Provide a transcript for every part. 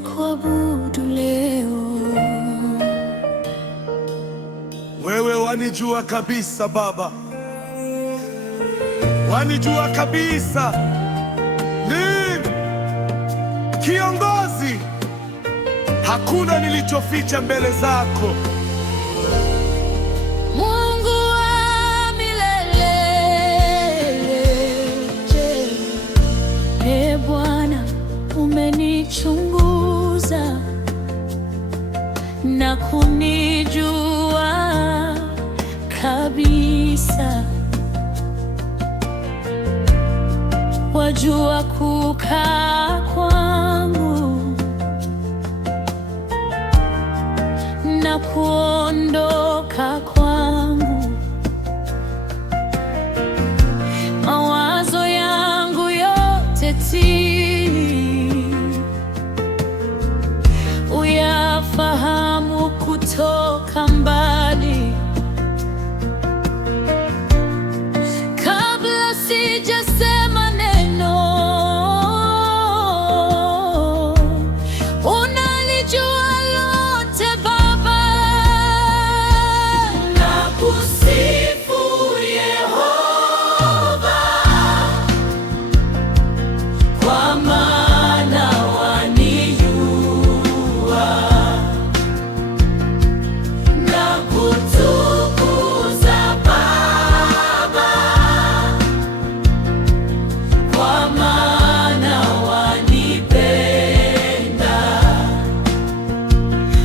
ninakuabudu leo. Wewe wanijua kabisa Baba, wanijua kabisa. Ni kiongozi, hakuna nilichoficha mbele zako. Mungu wa milele, Ee Bwana, umenichunguza na kunijua kabisa. Wajua kukaa kwangu na kuondoka kwangu. Mawazo yangu yote uyafahamu kutoka mbali. Kabla sijasema neno, unalijua lote Baba. Nakusifu Yehova, kwa maana wanijua. Nakutukuza Baba, kwa maana wanipenda.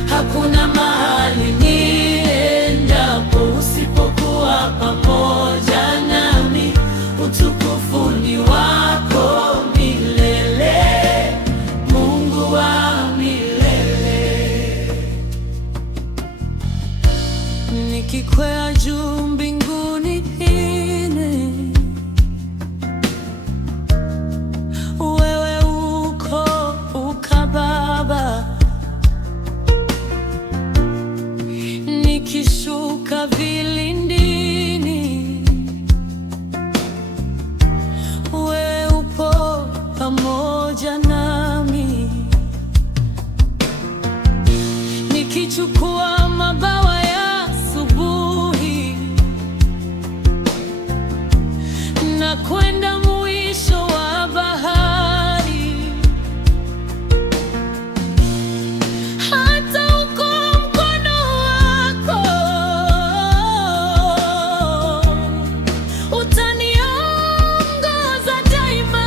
Hakuna mahali niendapo usipokuwa pamoja nami. Utukufu ni wako milele, Mungu wa milele. Nikikwea juu mbinguni nne, wewe uko ukababa. Nikishuka vilindini, wewe upo pamoja nami. Nikichukua mabawa ya asubuhi na kwenda mwisho wa bahari, hata uko mkono wako utaniongoza daima.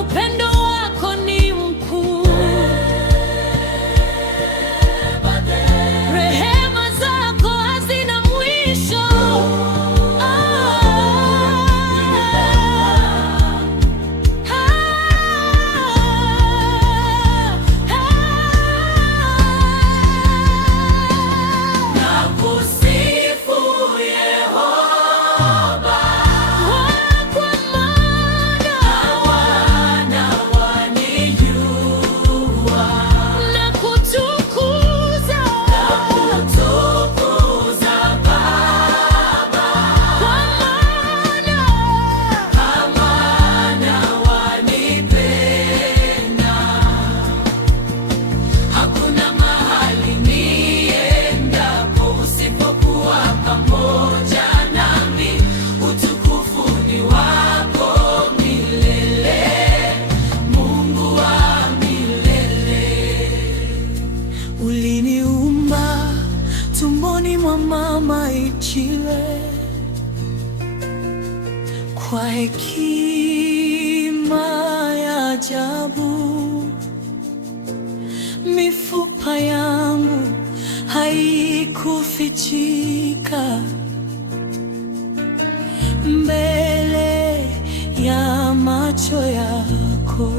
Upendo wako ni mkuu, rehema zako hazina mwisho. Nakusifu Yehova, kwa maana wanijua. Nakutukuza Baba, kwa maana wanipenda. Hakuna mahali niendapo usipokuwa pamoja nami. Utukufu ni wako milele, Mungu wa milele. Uliniumba tumboni mwa mama Ichile, kwa hekima ya ajabu. Mifupa yangu haikufichika mbele ya macho yako.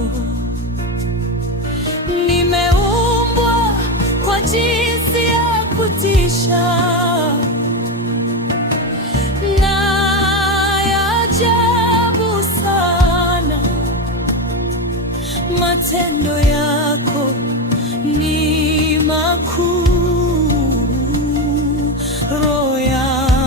Nimeumbwa kwa jinsi ya kutisha na ya ajabu sana. Matendo yako ni makuu, roho yangu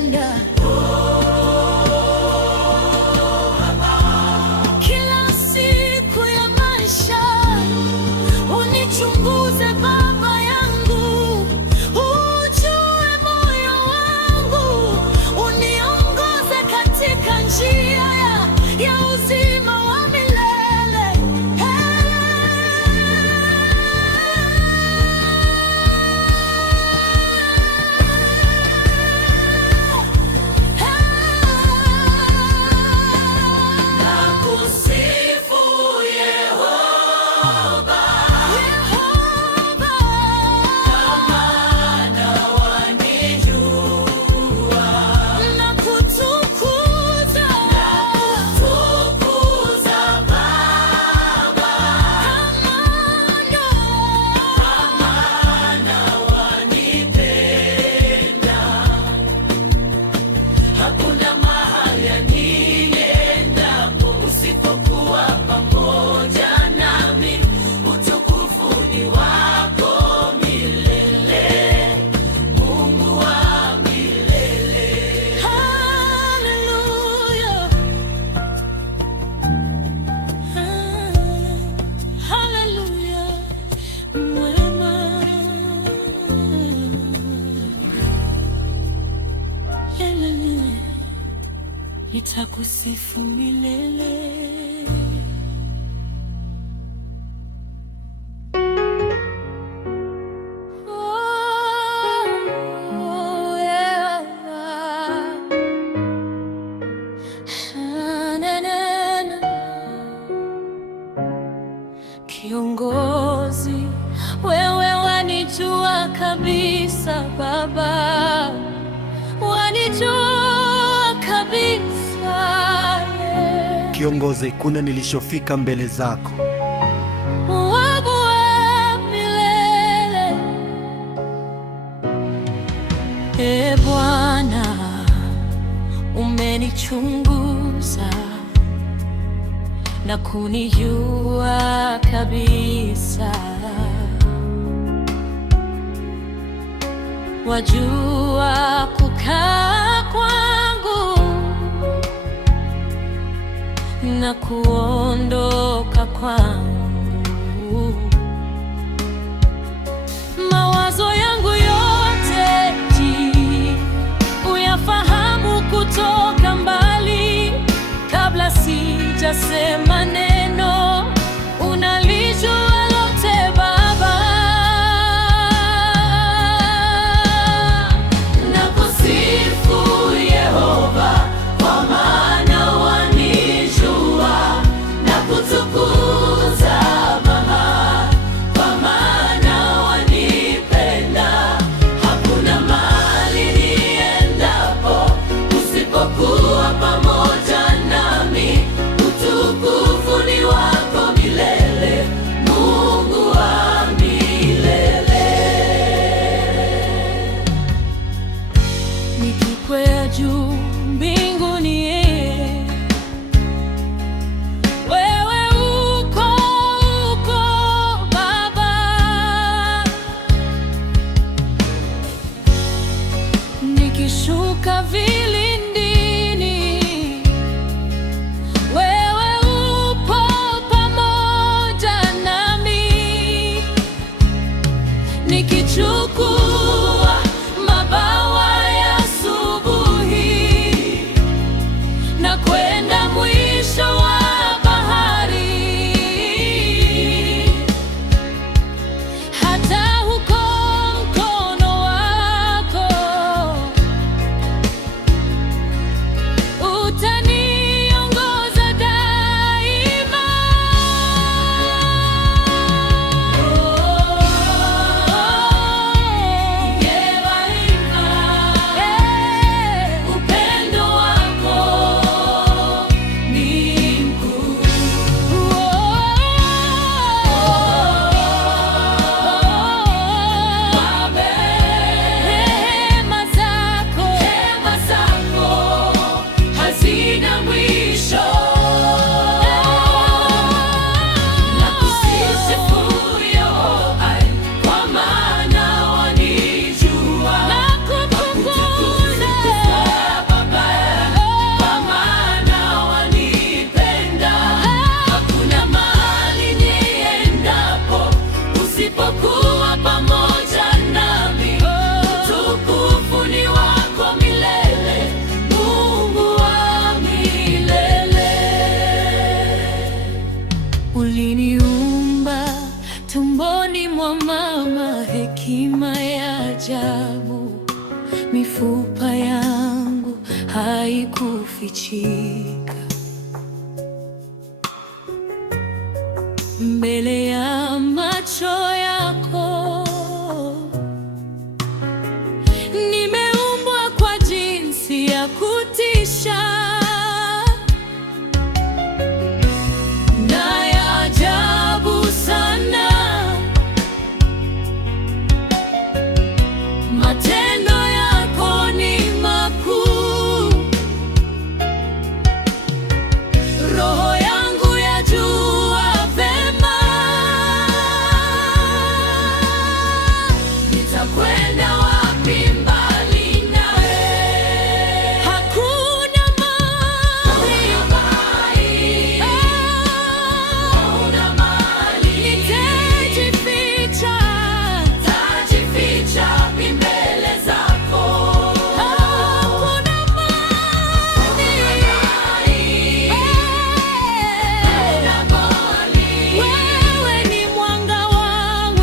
wanipenda. Kila siku ya maisha unichunguze Baba yangu, ujue moyo wangu, uniongoze katika njia ya uzima wa milele. Nakusifu Yehova, kama na wanijua, nakutukuza Baba, kama na wanipenda. Hakuna mahali niendapo usipokuwa pamoja nami. Utukufu ni wako milele, Mungu wa milele. Haleluya, haleluya, mwema. Nitakusifu milele. Oh, yeah. Na, na, na. Kiongozi, wewe wanijua kabisa Baba, wanijua kabisa, yeah. Kiongozi, kuna nilishofika mbele zako. Mungu wa milele. Ee Bwana, umenichunguza na kunijua kabisa, wajua kukaa kwangu na kuondoka kwangu. Mawazo yangu yote uyafahamu kutoka mbali, kabla sijasema neno unalijua lote Baba. Nakusifu Yehova, kwa maana wanijua, na kutukuza Baba, kwa maana wanipenda. Hakuna mahali niendapo usipokuwa pamoja nami. Utukufu ni wako milele, Mungu wa milele. Nikikwea juu mbinguni, wewe uko Baba. Nikishuka vilindini, wewe upo pamoja nami. Nikichukua mabawa ya asubuhi na kwenda mwisho wa bahari, hata huko mkono wako haikufichika. Mbele ya macho yako nimeumbwa kwa jinsi ya kutisha na ya ajabu sana. Matendo yako ni makuu, roho yangu yajua vema. Nitakwenda wapi mbali nawe? Hakuna mahali, nitajificha mbele zako. Hakuna mahali, wewe ni mwanga wangu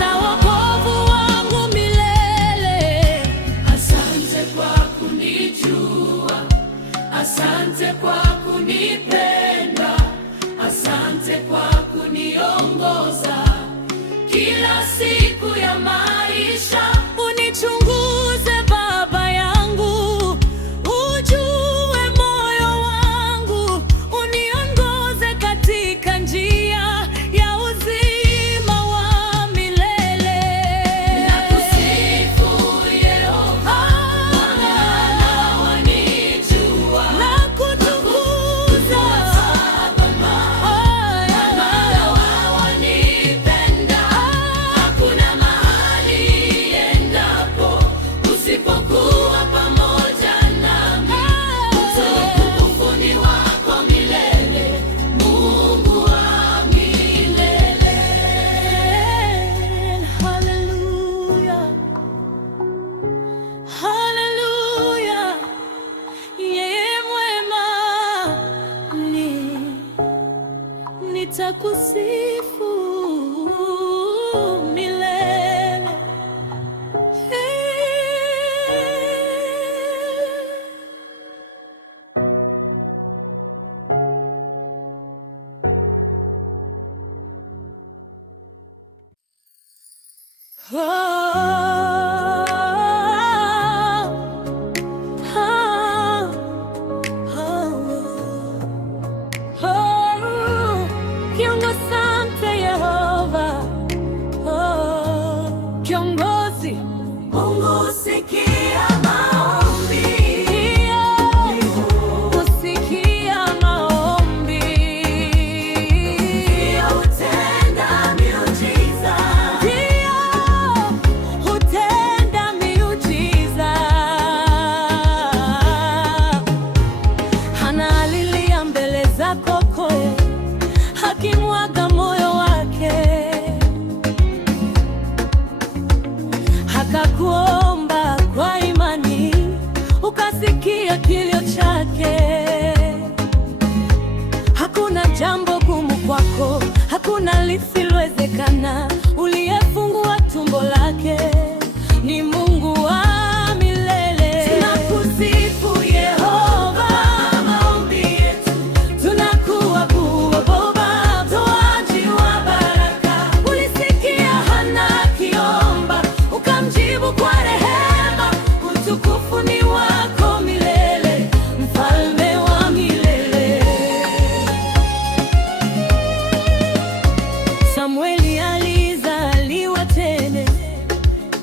na wokovu wangu milele. Asante kwa kunijua, asante kwa kunipenda, asante kwa kuniongoza kila siku ya maisha. Unichunguze Baba yangu, ujue moyo wangu, uniongoze katika njia ya uzima wa milele. Nakusifu Yehova, maana wanijua, nakutukuza maana wanipenda. Hakuna mahali endapo usipokuwa pamoja nami. Utukufu ni wako milele, Mungu wa milele. Hallelujah, hallelujah. Yeye mwema, nitakusifu milele. Asante Yehova, kiongozi. Mungu sikia maombi, usikia maombi, hutenda miujiza, hutenda miujiza. Analilia mbele zako koye, akimwaga moyo wake, akakuomba kwa imani, ukasikia kilio chake. Hakuna jambo gumu kwako, hakuna lisilowezekana. Uliyefungua tumbo lake ni Mungu wa milele. Tunakusifu Yehova, maombi yetu tunakuabudu Baba, mtoaji wa baraka. Ulisikia Hana akiomba, ukamjibu kwa rehema. Utukufu ni wako milele, mfalme wa milele. Samueli alizaliwa tena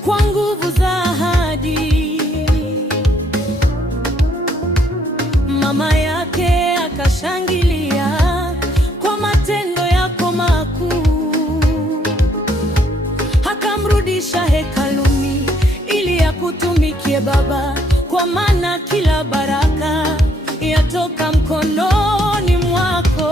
kwa nguvu za ahadi. Mama yake akashangilia kwa matendo yako makuu, akamrudisha hekaluni ili akutumikie Baba, kwa maana kila baraka yatoka mkononi mwako.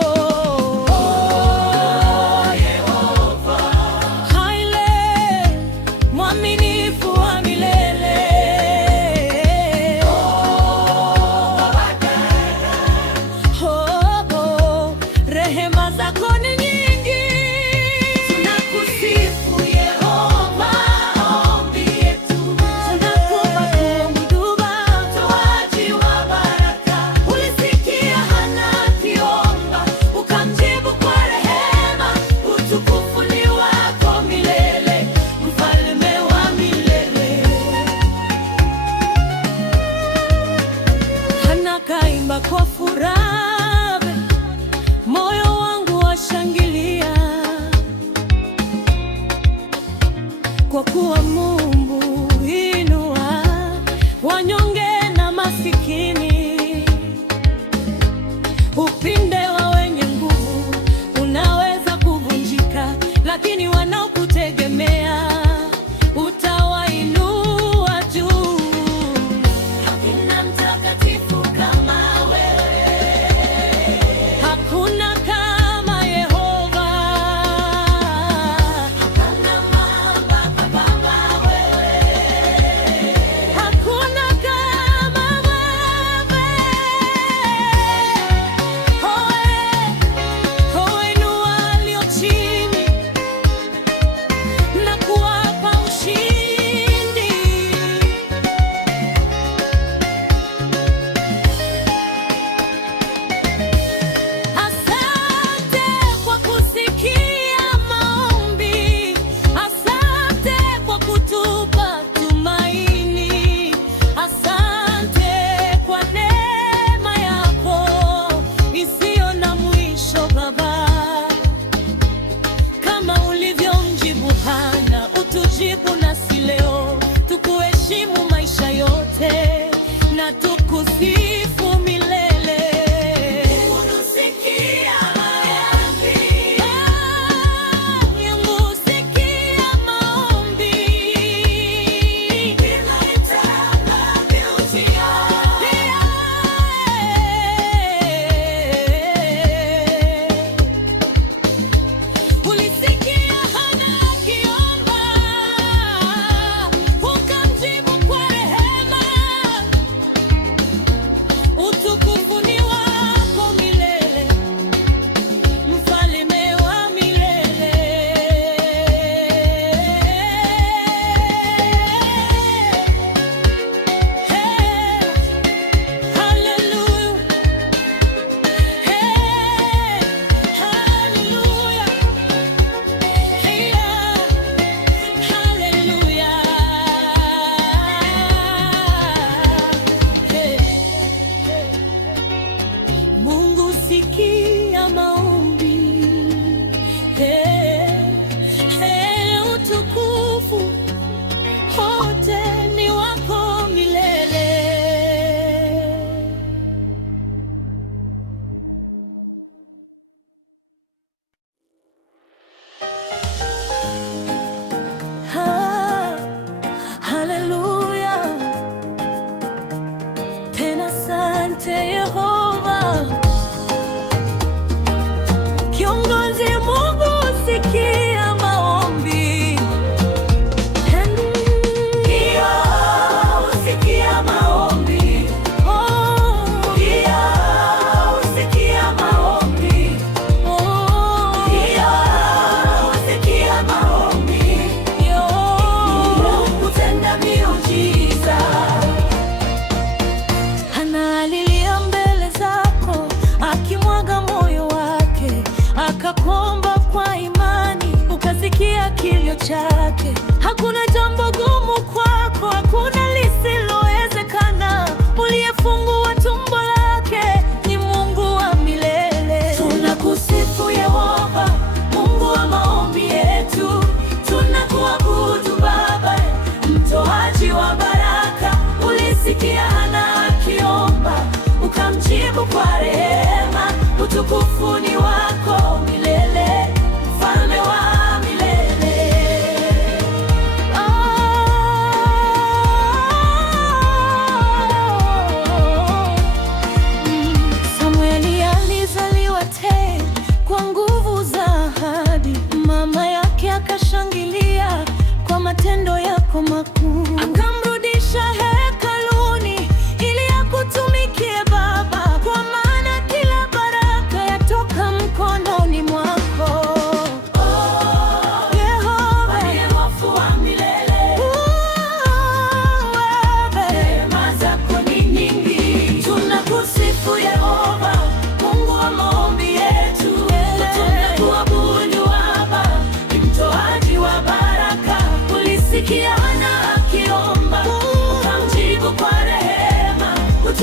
Mwaminifu wa milele, rehema zako ni nyingi. Tunakusifu Yehova, maombi yetu tunakupa kuabudu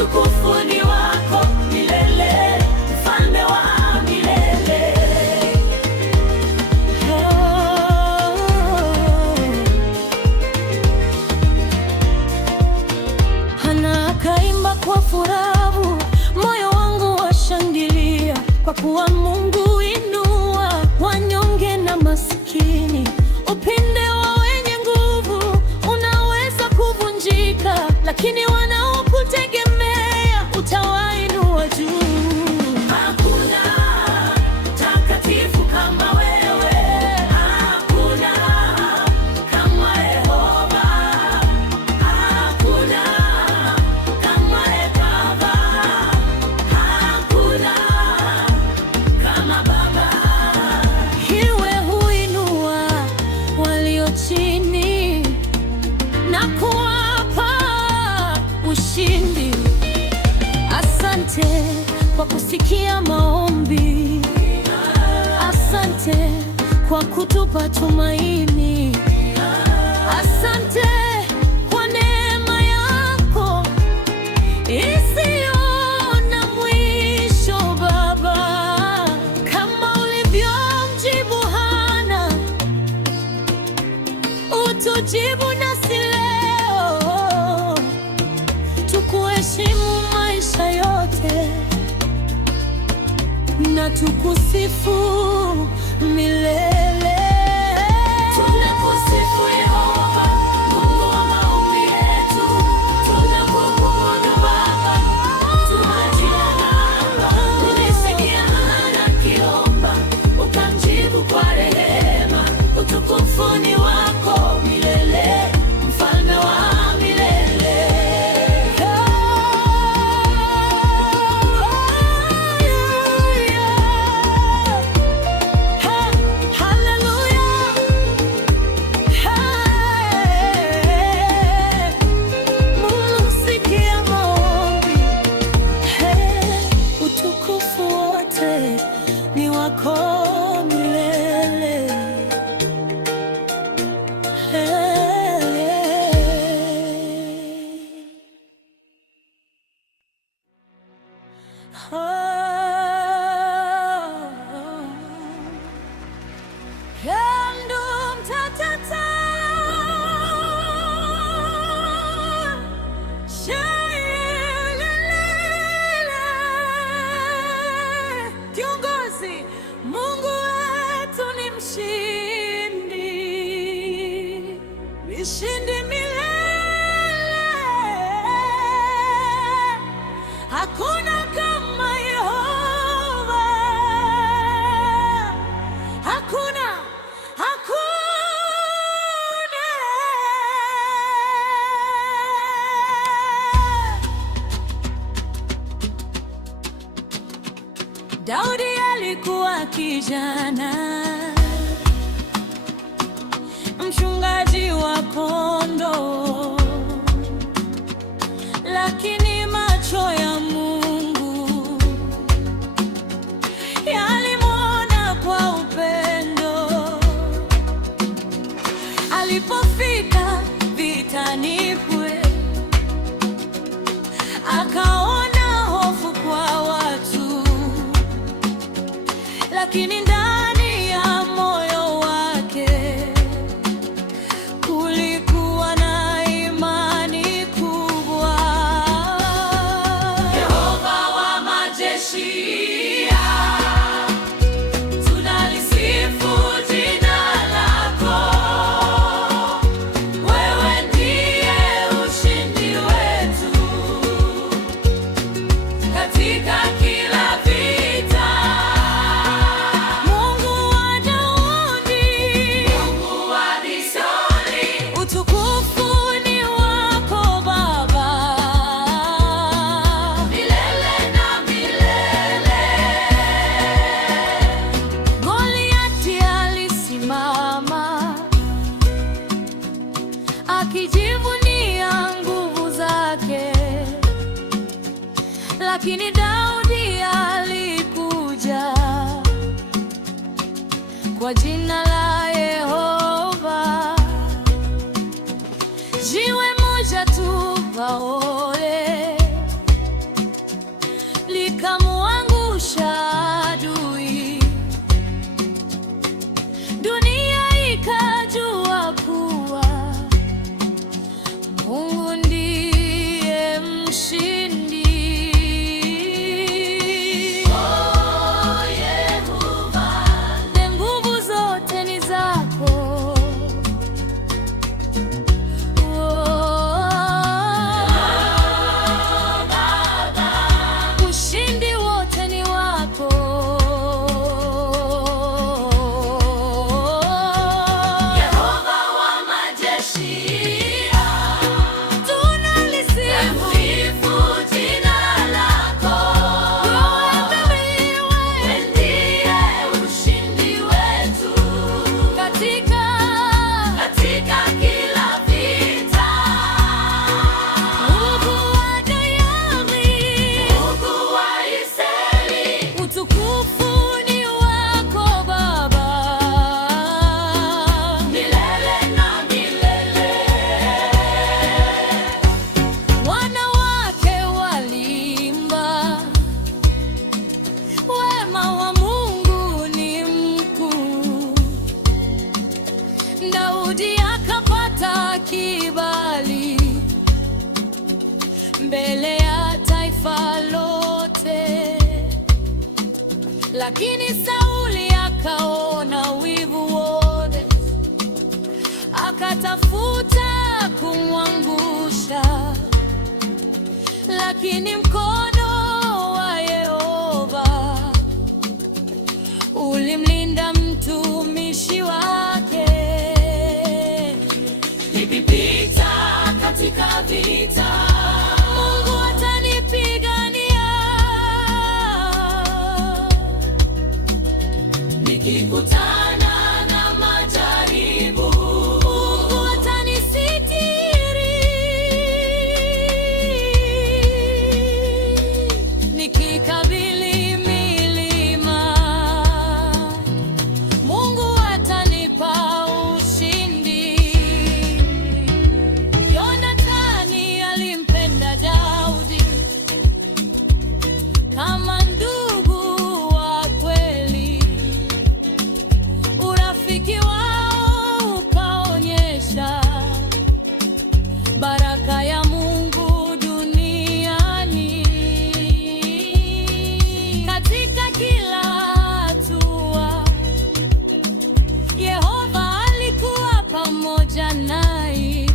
utukufu ni wako milele, mfalme wa milele. Hana akaimba kwa furaha, moyo wangu washangilia, kwa kuwa Mungu inua wanyonge na maskini. Upinde wa wenye nguvu unaweza kuvunjika, lakini wanaokutegemea utawainua juu. Hakuna takatifu kama wewe, hakuna kama Yehova, hakuna kama Baba, hakuna kama Baba. Iwe huinua walio chini na kuwapa ushindi. Asante kwa kusikia maombi, asante kwa kutupa tumaini, asante kwa neema yako isiyo na mwisho Baba. Kama ulivyomjibu Hana, utujibu nasi leo, tukuheshimu maisha yote na tukusifu milele. Tunakusifu Yehova, Mungu wa maombi yetu. Tunakuabudu Baba, tunajia namba. Ulisikia Hana akiomba, ukamjibu kwa rehema. Utukufu ni wako milele, mfalme wa milele. Utukufu wote ni wako milele. Kiongozi, Mungu wetu ni mshindi, mshindi milele. Hakuna kama Yehova, hakuna, hakuna. Daudi alikuwa kijana, mchungaji wa kondoo, lakini macho ya Mungu yalimwona kwa upendo. Alipofika vitani pwe, akaona hofu kwa watu, lakini ndani ya moyo wake kulikuwa na imani kubwa. Yehova wa majeshi, tunalisifu jina lako. Wewe ndiye ushindi wetu katika kila vita. Akijivunia nguvu zake, lakini Daudi alikuja kwa jina la Yehova, jiwe moja tu waole, mbele ya taifa lote. Lakini Sauli akaona wivu wote, akatafuta kumwangusha, lakini mkono wa Yehova ulimlinda mtumishi wake. Nilipita katika vita, Mungu atanipigania. Nikikutana na majaribu, Mungu atanisitiri. Nikikabili milima, Mungu atanipa ushindi. Yonathani alimpenda Daudi kama ndugu wa kweli. Urafiki wao ukaonyesha baraka ya Mungu duniani. Katika kila hatua, Yehova alikuwa pamoja naye.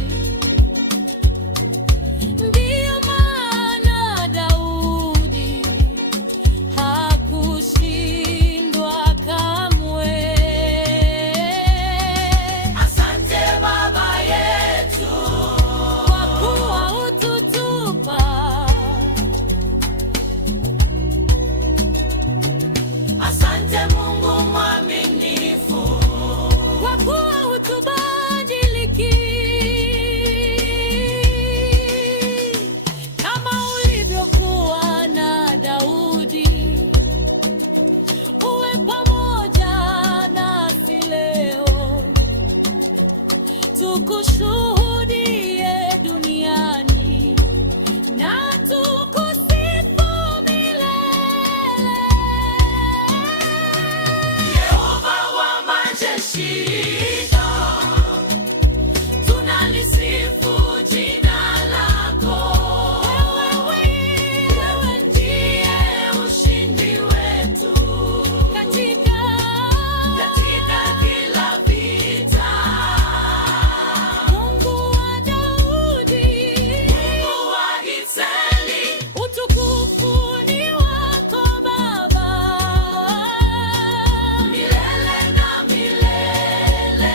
Ndiyo maana Daudi hakushindwa kamwe. Asante Baba yetu kwa kuwa hututupa. Asante Mungu mwaminifu kwa kuwa hutubadiliki. Kama ulivyokuwa na Daudi, uwe pamoja nasi leo, tukushuhudie duniani na tukusifu milele. Yehova wa majeshi, tunalisifu jina lako. Wewe ndiye ushindi wetu katika kila vita. Mungu wa Daudi, Mungu wa Israeli, utukufu ni wako Baba, milele na milele.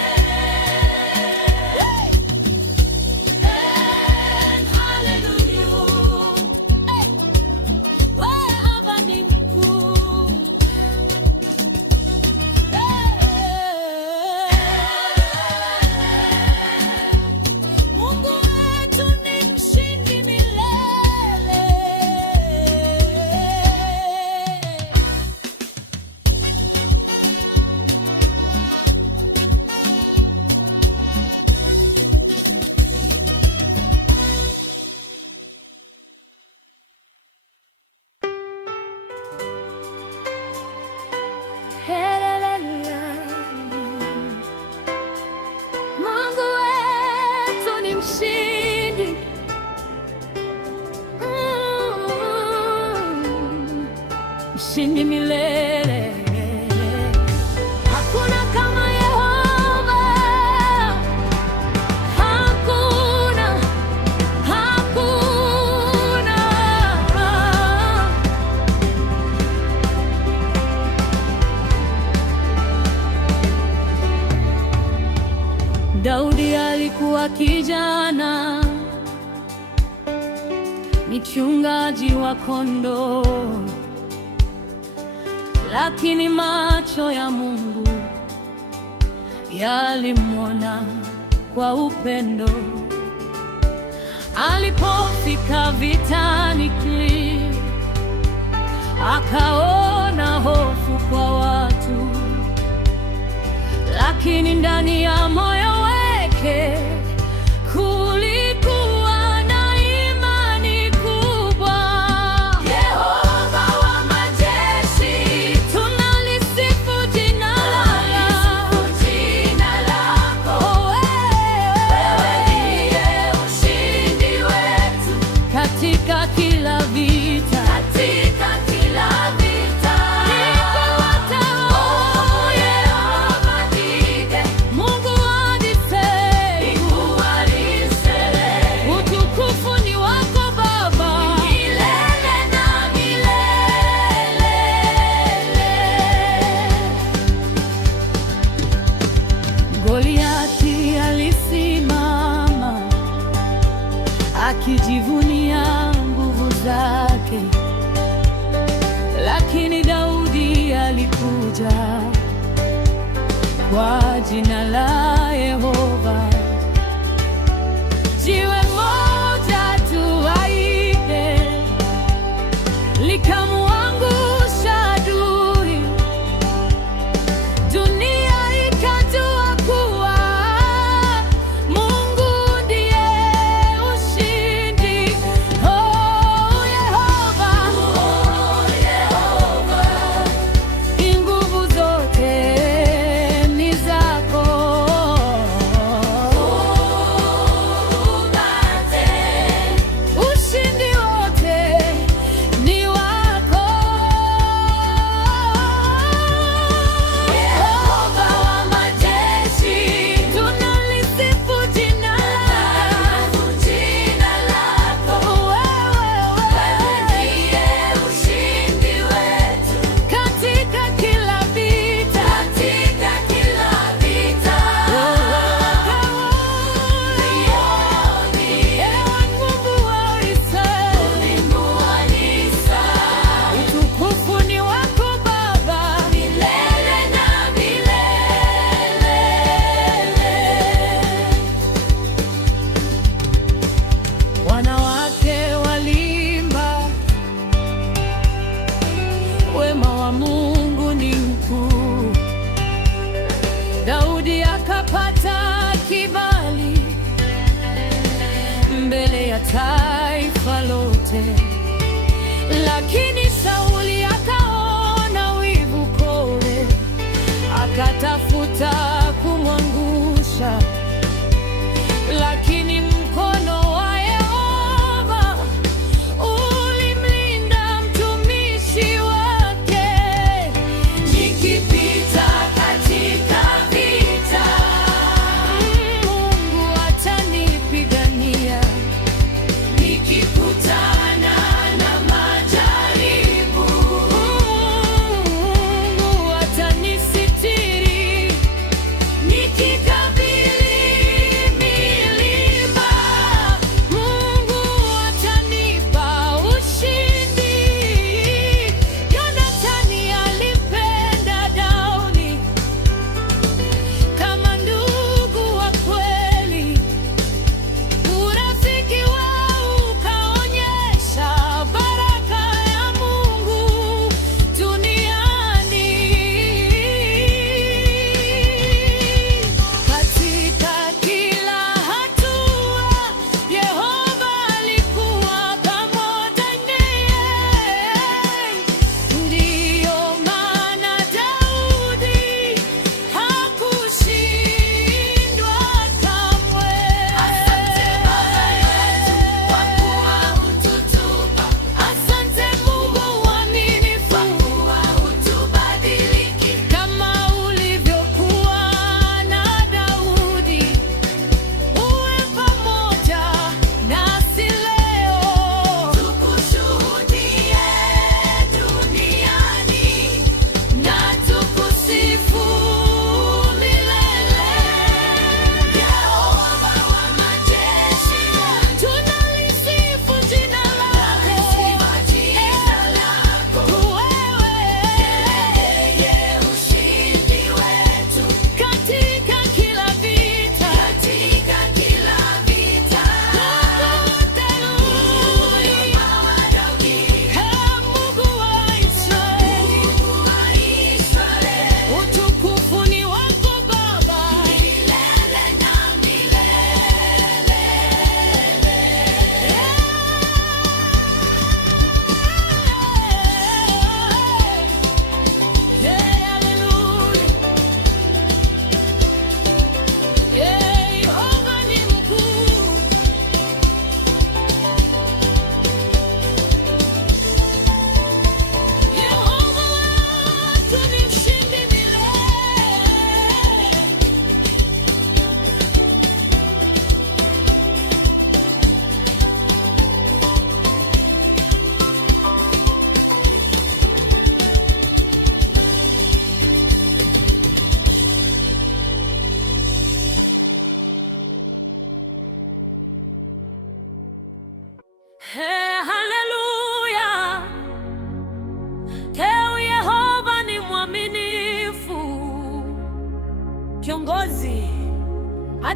And hallelujah. Wewe Baba ni mkuu. Mungu wetu ni mshindi milele. Mungu wetu ni mshindi. Mshindi milele. Hakuna kama Yehova. Hakuna. Daudi alikuwa kijana, mchungaji wa kondoo, lakini macho ya Mungu yalimwona kwa upendo. Alipofika vitani, akaona hofu kwa watu, lakini ndani ya moyo wake kulikuwa na imani kubwa. Yehova wa majeshi, tunalisifu jina lako. Wewe ndiye ushindi wetu katika moja kwa jina la Yehova, jiwe moja tu aide likamwangusha adui, dunia ikajua kuwa Mungu ndiye ushindi. Oh Yehova, nguvu zote ni zako.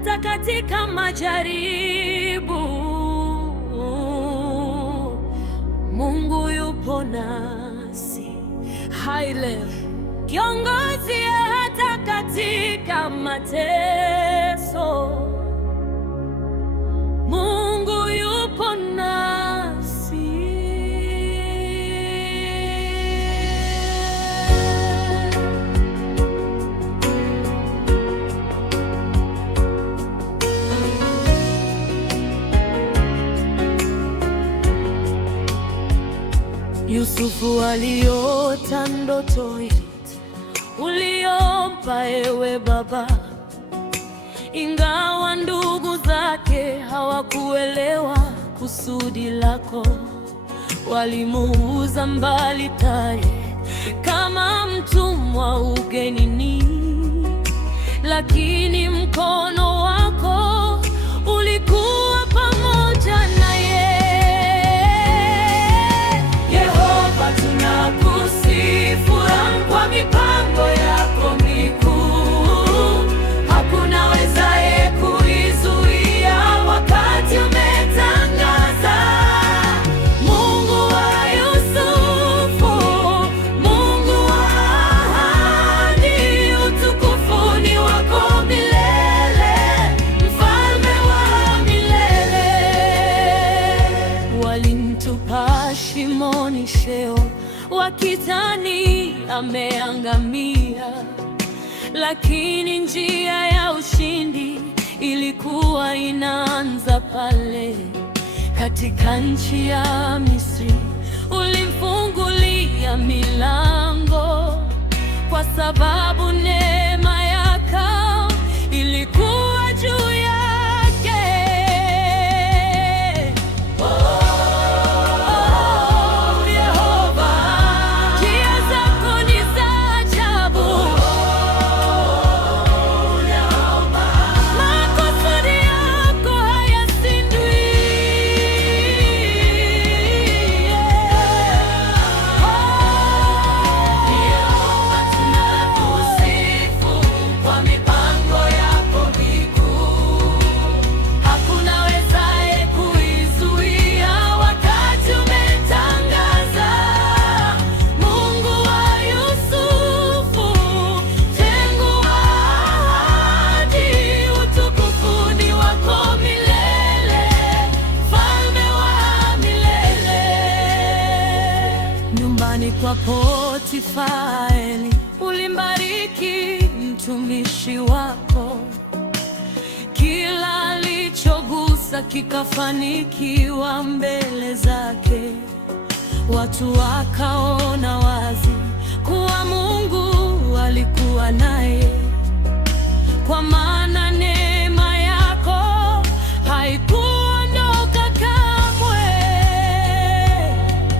hata katika majaribu. Mungu yupo nasi. High level. Kiongozi hata katika mateso. Mungu yupo nasi. Yusufu aliota ndoto uliompa ewe baba, ingawa ndugu zake hawakuelewa kusudi lako. Walimuuza mbali tare kama mtumwa ugenini, lakini mkono wako ulikuwa pamoja naye. Yehova, tunakusifu kwa mipango yako mikuu. Hakuna wezaye kuizuia wakati umetangaza. Mungu wa Yusufu, Mungu wa ahadi, utukufu ni wako milele, mfalme wa milele. Walimtupa shimoni Sheol, wakidhani ameangamia, lakini njia ya ushindi ilikuwa inaanza pale. Katika nchi ya Misri ulimfungulia milango, kwa sababu neema yako ilikuwa juu yake. Kwa Potifari ulimbariki mtumishi wako, kila alichogusa kikafanikiwa mbele zake. Watu wakaona wazi kuwa Mungu alikuwa naye, kwa maana neema yako haikuondoka kamwe.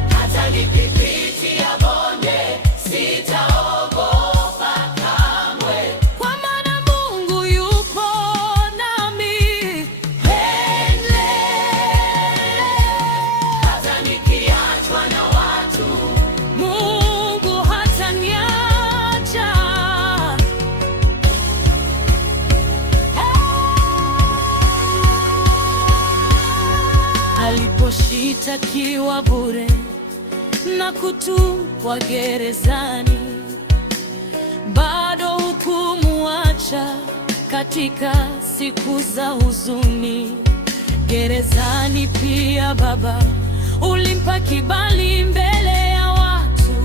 Hata nikipitia bonde sitaogopa kamwe, kwa maana Mungu yupo nami. Hata nikiachwa na watu, Mungu hataniacha. Aliposhitakiwa bure na kutupwa gerezani, bado hukumuacha katika siku za huzuni. Gerezani pia Baba ulimpa kibali mbele ya watu,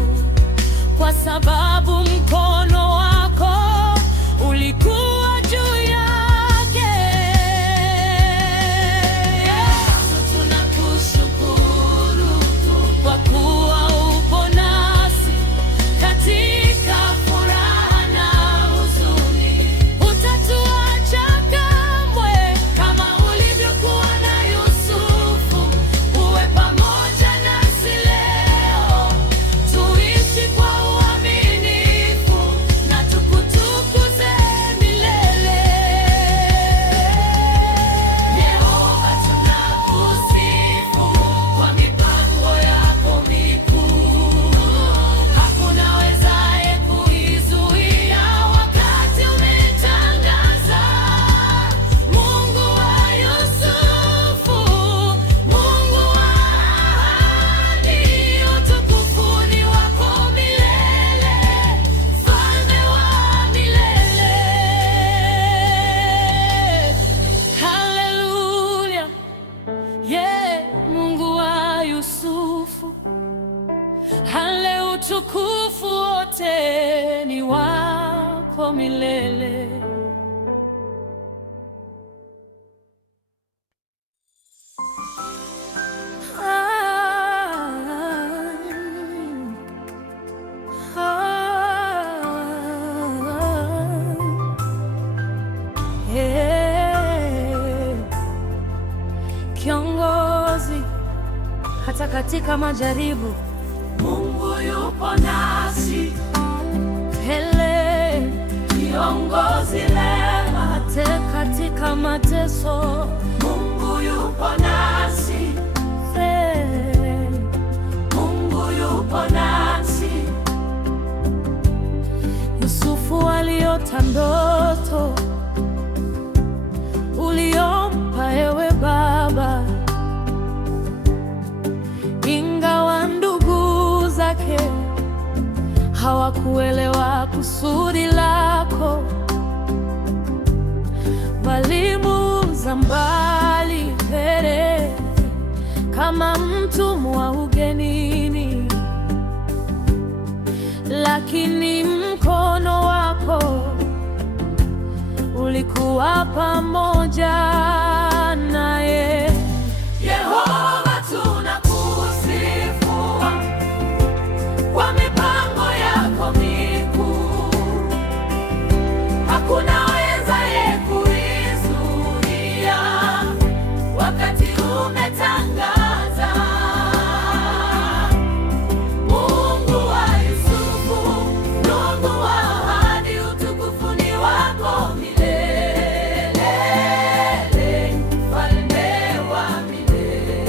kwa sababu mkono wako ulikuwa juu yake. Tunakushukuru kwa kuwa upo nasi katika furaha na huzuni. Hutatuacha kamwe, kama ulivyokuwa na Yusufu. Uwe pamoja nasi leo, tuishi kwa uaminifu. Yusufu, hale utukufu wote ni wako milele. Kiongozi, hata katika majaribu Mungu yupo nasi. Hele, kiongozi lema, hata katika mateso Mungu yupo nasi. Mungu yupo nasi. Yusufu aliota ndoto uliompa ewe baba, ingawa ndugu zake hawakuelewa kusudi lako. Walimuuza mbali mbele kama mtumwa ugenini, lakini mkono wako ulikuwa pamoja naye. Yehova, tunakusifu kwa mipango yako mikuu. Hakuna awezaye kuizuia wakati umetangaza. Mungu wa Yusufu, Mungu wa ahadi, utukufu ni wako milele, Mfalme wa milele.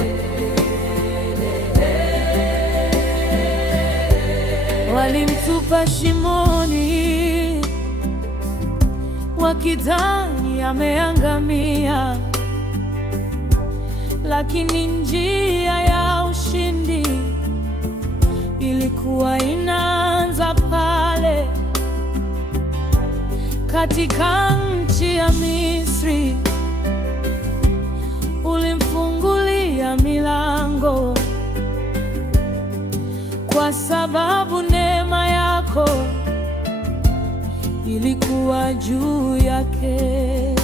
Walimtupa shimoni wakidhani ameangamia, lakini njia ya ushindi ilikuwa inaanza pale katika nchi ya Misri. Ulimfungulia milango kwa sababu neema yako ilikuwa juu yake.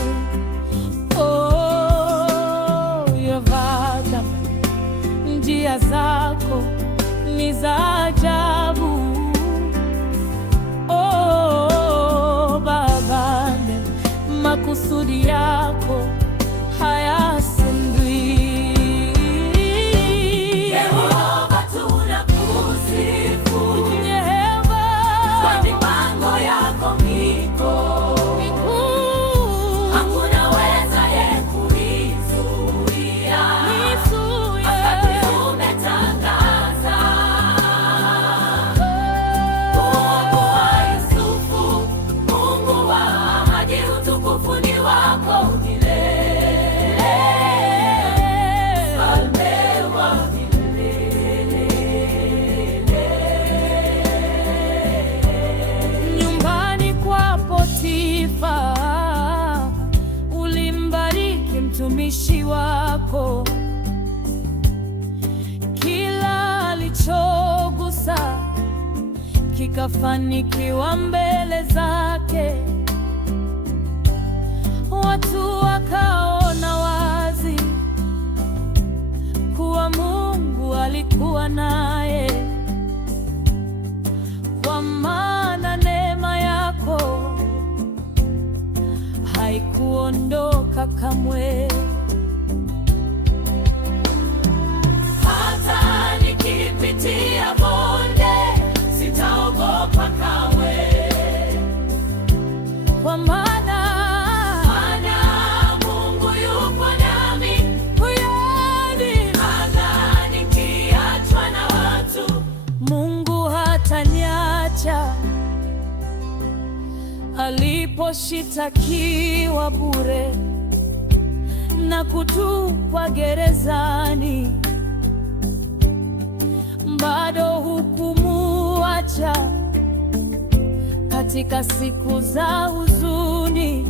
Oh, Yehova, njia zako ni za ajabu. Oh, Baba, makusudi yako hayashindwi. Yehova, tunakusifu kwa mipango yako mikuu. Hakuna awezaye kuizuia wakati umetangaza. Mungu wa Yusufu, Mungu wa ahadi, utukufu ni wako milele, Mfalme wa milele. Nyumbani kwa Potifa ulimbariki mtumishi wako, kila alichogusa kikafanikiwa mbele zake. Watu wakaona wazi kuwa Mungu alikuwa naye, kwa maana neema yako haikuondoka kamwe. Hata nikipitia bonde sitaogopa kamwe, kwa maana Mungu yupo nami. Hata nikiachwa na watu, Mungu hataniacha. Aliposhitakiwa bure na kutupwa gerezani, bado hukumuacha katika siku za huzuni.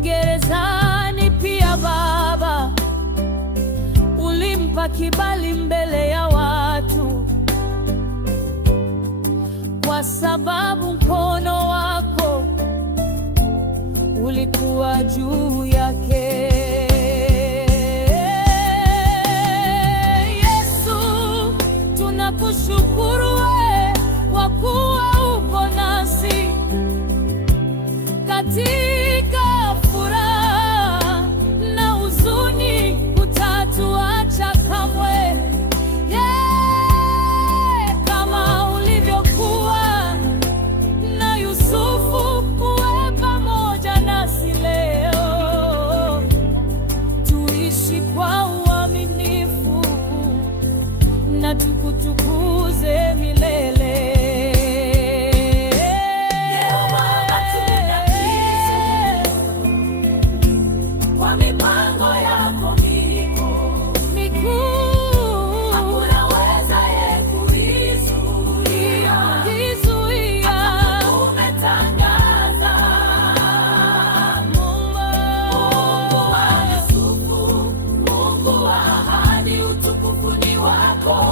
Gerezani pia Baba ulimpa kwa kibali mbele ya watu, kwa sababu mkono wako ulikuwa juu yake. Yesu, tunakushukuru wewe kwa kuwa uko nasi katika furaha na huzuni, hutatuacha kamwe. Kama ulivyokuwa na Yusufu, uwe pamoja nasi leo. Tuishi kwa uaminifu na tukutukuze milele. Utukufu ni wako.